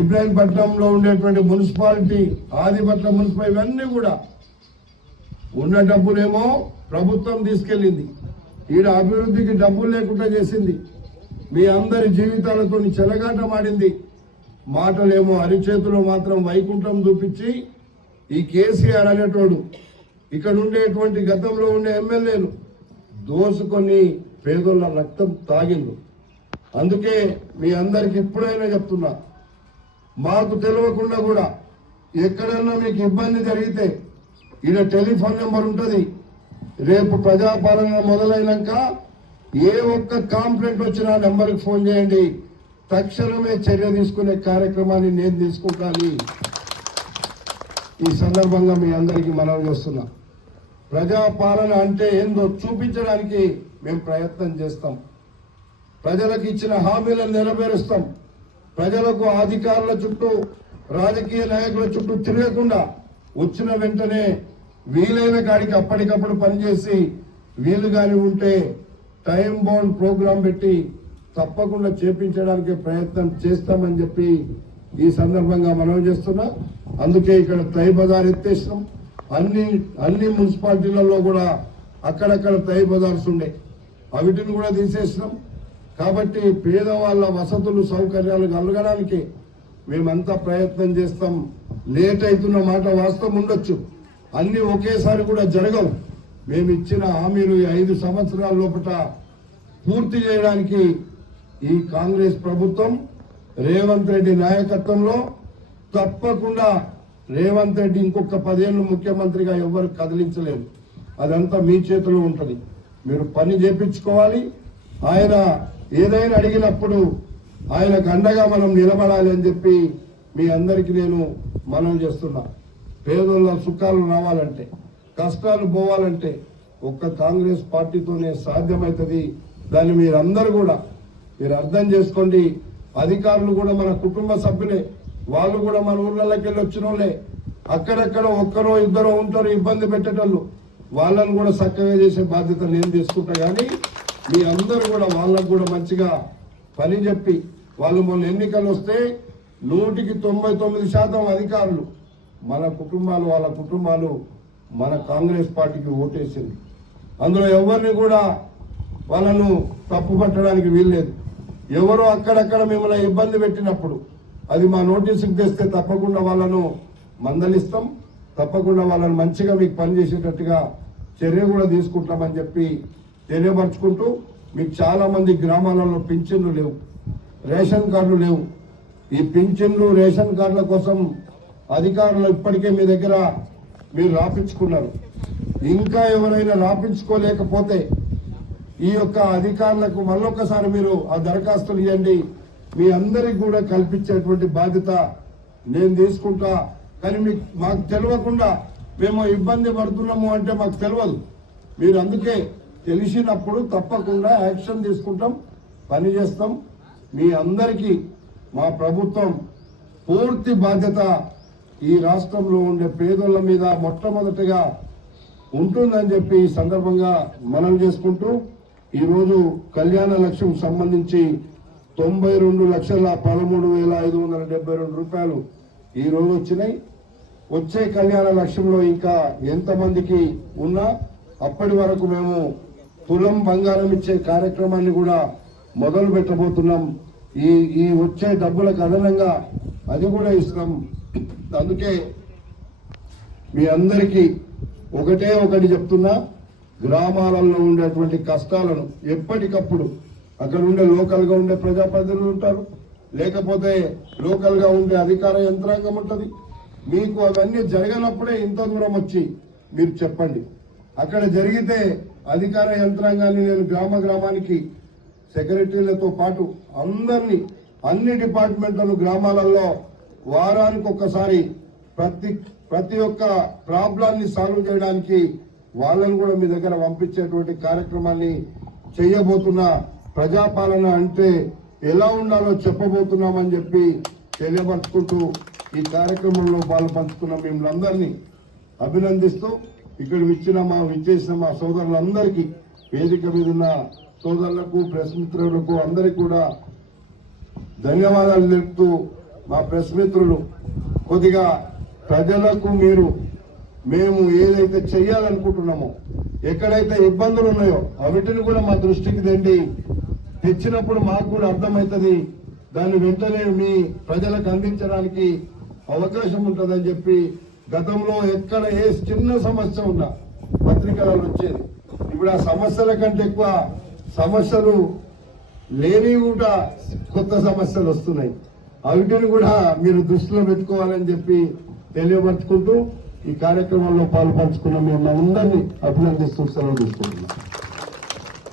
ఇబ్రాహీంపట్నంలో ఉండేటువంటి municipality, ఆదిపట్నం municipality ఇవన్నీ కూడా ఉన్న డబ్బులేమో ప్రభుత్వం తీసుకెళ్ళింది, ఈడ అభివృద్ధికి డబ్బులు లేకుండా చేసింది, మీ అందరి జీవితాలతో చెలగాటమాడింది. మాటలేమో అరిచేతిలో మాత్రం వైకుంఠం చూపించి ఈ కేసీఆర్ అనేటోడు ఇక్కడ ఉండేటువంటి గతంలో ఉండే ఎమ్మెల్యేలు దోసుకొని పేదోళ్ళ రక్తం తాగిండు. అందుకే మీ అందరికి ఇప్పుడైనా చెప్తున్నా, మాకు తెలియకుండా కూడా ఎక్కడన్నా మీకు ఇబ్బంది జరిగితే ఈడ టెలిఫోన్ నెంబర్ ఉంటుంది. రేపు ప్రజాపాలన మొదలైనాక ఏ ఒక్క కాంప్లైంట్ వచ్చినా నెంబర్కి ఫోన్ చేయండి, తక్షణమే చర్య తీసుకునే కార్యక్రమాన్ని నేను తీసుకుంటాను. ఈ సందర్భంగా మీ అందరికీ మనవి చేస్తున్నా, ప్రజాపాలన అంటే ఏందో చూపించడానికి మేము ప్రయత్నం చేస్తాం. ప్రజలకు ఇచ్చిన హామీలను నెరవేరుస్తాం. ప్రజలకు అధికారుల చుట్టూ, రాజకీయ నాయకుల చుట్టూ తిరగకుండా వచ్చిన వెంటనే వీలైన కాడికి అప్పటికప్పుడు పనిచేసి, వీలుగాని ఉంటే టైం బౌండ్ ప్రోగ్రాం పెట్టి తప్పకుండా చేపించడానికి ప్రయత్నం చేస్తామని చెప్పి ఈ సందర్భంగా మనవి చేస్తున్నా. అందుకే ఇక్కడ తై బజార్ ఎత్తేసినాం. అన్ని మున్సిపాలిటీలలో కూడా అక్కడక్కడ తై బజార్స్ ఉండే, అవిటిని కూడా తీసేసినాం. కాబట్టి పేదవాళ్ళ వసతులు సౌకర్యాలు కలగడానికి మేమంతా ప్రయత్నం చేస్తాం. లేట్ అవుతున్న మాట వాస్తవం ఉండొచ్చు, అన్ని ఒకేసారి కూడా జరగవు. మేము ఇచ్చిన హామీలు 5 సంవత్సరాల లోపల పూర్తి చేయడానికి ఈ కాంగ్రెస్ ప్రభుత్వం రేవంత్ రెడ్డి నాయకత్వంలో తప్పకుండా, రేవంత్ రెడ్డి ఇంకొక 10 ఏళ్ళు ముఖ్యమంత్రిగా ఎవరు కదిలించలేదు. అదంతా మీ చేతిలో ఉంటుంది. మీరు పని చేపించుకోవాలి. ఆయన ఏదైనా అడిగినప్పుడు ఆయనకు అండగా మనం నిలబడాలి అని చెప్పి మీ అందరికీ నేను మనవి చేస్తున్నా. పేదోళ్ళ సుఖాలు రావాలంటే, కష్టాలు పోవాలంటే ఒక్క కాంగ్రెస్ పార్టీతోనే సాధ్యమవుతుంది. దాన్ని మీరందరూ కూడా మీరు అర్థం చేసుకోండి. అధికారులు కూడా మన కుటుంబ సభ్యులే, వాళ్ళు కూడా మన ఊర్లలోకి వెళ్ళి వచ్చిన వాళ్ళే. అక్కడక్కడ ఒక్కరో ఇద్దరో ఉంటారు ఇబ్బంది పెట్టేటోళ్ళు, వాళ్ళని కూడా చక్కగా చేసే బాధ్యత నేను తీసుకుంటా. కానీ మీ అందరూ కూడా వాళ్ళకు కూడా మంచిగా పని చెప్పి, వాళ్ళు మొన్న ఎన్నికలు వస్తే 99% అధికారులు మన కుటుంబాలు, వాళ్ళ కుటుంబాలు మన కాంగ్రెస్ పార్టీకి ఓటేసింది. అందులో ఎవరిని కూడా వాళ్ళను తప్పు పట్టడానికి వీల్లేదు. ఎవరో అక్కడక్కడ మిమ్మల్ని ఇబ్బంది పెట్టినప్పుడు అది మా నోటీసుకు తెస్తే తప్పకుండా వాళ్ళను మందలిస్తాం, తప్పకుండా వాళ్ళని మంచిగా మీకు పనిచేసేటట్టుగా చర్య కూడా తీసుకుంటామని చెప్పి తెలియపరుచుకుంటూ, మీకు చాలా మంది గ్రామాలలో పింఛన్లు లేవు, రేషన్ కార్డులు లేవు. ఈ పింఛన్లు, రేషన్ కార్డుల కోసం అధికారులు ఇప్పటికే మీ దగ్గర మీరు రాపించుకున్నారు. ఇంకా ఎవరైనా రాపించుకోలేకపోతే ఈ యొక్క అధికారులకు మళ్ళొక్కసారి మీరు ఆ దరఖాస్తులు ఇవ్వండి. మీ అందరికి కూడా కల్పించేటువంటి బాధ్యత నేను తీసుకుంటా. కానీ మాకు తెలియకుండా మేము ఇబ్బంది పడుతున్నాము అంటే మాకు తెలియదు. మీరు అందుకే తెలిసినప్పుడు తప్పకుండా యాక్షన్ తీసుకుంటాం, పని చేస్తాం. మీ అందరికీ మా ప్రభుత్వం పూర్తి బాధ్యత ఈ రాష్ట్రంలో ఉండే పేదోళ్ళ మీద మొట్టమొదటిగా ఉంటుందని చెప్పి ఈ సందర్భంగా మనం చేసుకుంటూ, ఈరోజు కళ్యాణ లక్ష్యం సంబంధించి 92,13,572 రూపాయలు ఈ రోజు వచ్చినాయి. వచ్చే కళ్యాణ లక్ష్యంలో ఇంకా ఎంతమందికి ఉన్నా అప్పటి వరకు మేము తులం బంగారం ఇచ్చే కార్యక్రమాన్ని కూడా మొదలు పెట్టబోతున్నాం. ఈ వచ్చే డబ్బులకు అదనంగా అది కూడా ఇస్తాం. అందుకే మీ అందరికీ ఒకటి చెప్తున్నా, గ్రామాలలో ఉండేటువంటి కష్టాలను ఎప్పటికప్పుడు అక్కడ ఉండే లోకల్గా ఉండే ప్రజాప్రతినిధులు ఉంటారు, లేకపోతే లోకల్గా ఉండే అధికార యంత్రాంగం ఉంటుంది. మీకు అవన్నీ జరగనప్పుడే ఇంత దూరం వచ్చి మీరు చెప్పండి. అక్కడ జరిగితే అధికార యంత్రాంగాన్ని నేను గ్రామానికి సెక్రటరీలతో పాటు అందరినీ, అన్ని డిపార్ట్మెంట్లను గ్రామాలలో వారానికి ఒక్కసారి ప్రతి ఒక్క ప్రాబ్లాన్ని సాల్వ్ చేయడానికి వాళ్ళని కూడా మీ దగ్గర పంపించేటువంటి కార్యక్రమాన్ని చేయబోతున్నా. ప్రజాపాలన అంటే ఎలా ఉండాలో చెప్పబోతున్నామని చెప్పి తెలియపరుచుకుంటూ ఈ కార్యక్రమంలో పాల్పంచుకున్న మిమ్మల్ని అందరినీ అభినందిస్తూ, ఇక్కడ విచ్చేసిన మా సోదరులందరికీ, వేదిక మీద ఉన్న సోదరులకు, ప్రెస్ మిత్రులకు అందరికీ కూడా ధన్యవాదాలు తెలుపుతూ మా ప్రెస్ మిత్రులు కొద్దిగా ప్రజలకు మేము ఏదైతే చేయాలనుకుంటున్నామో ఎక్కడైతే ఇబ్బందులు ఉన్నాయో అవిటిని కూడా మా దృష్టికి తెచ్చినప్పుడు మాకు కూడా అర్థమవుతుంది, దాన్ని వెంటనే మీ ప్రజలకు అందించడానికి అవకాశం ఉంటుందని చెప్పి గతంలో ఎక్కడ ఏ చిన్న సమస్య ఉన్నా పత్రికలలో వచ్చేది. ఇప్పుడు ఆ సమస్యల కంటే ఎక్కువ సమస్యలు లేని కూడా కొత్త సమస్యలు వస్తున్నాయి. అవిటిని కూడా మీరు దృష్టిలో పెట్టుకోవాలని చెప్పి తెలియపరుచుకుంటూ ఈ కార్యక్రమంలో పాల్పంచుకున్న మేము అందరినీ అభినందిస్తూ సెలవు తీసుకుంటున్నాం.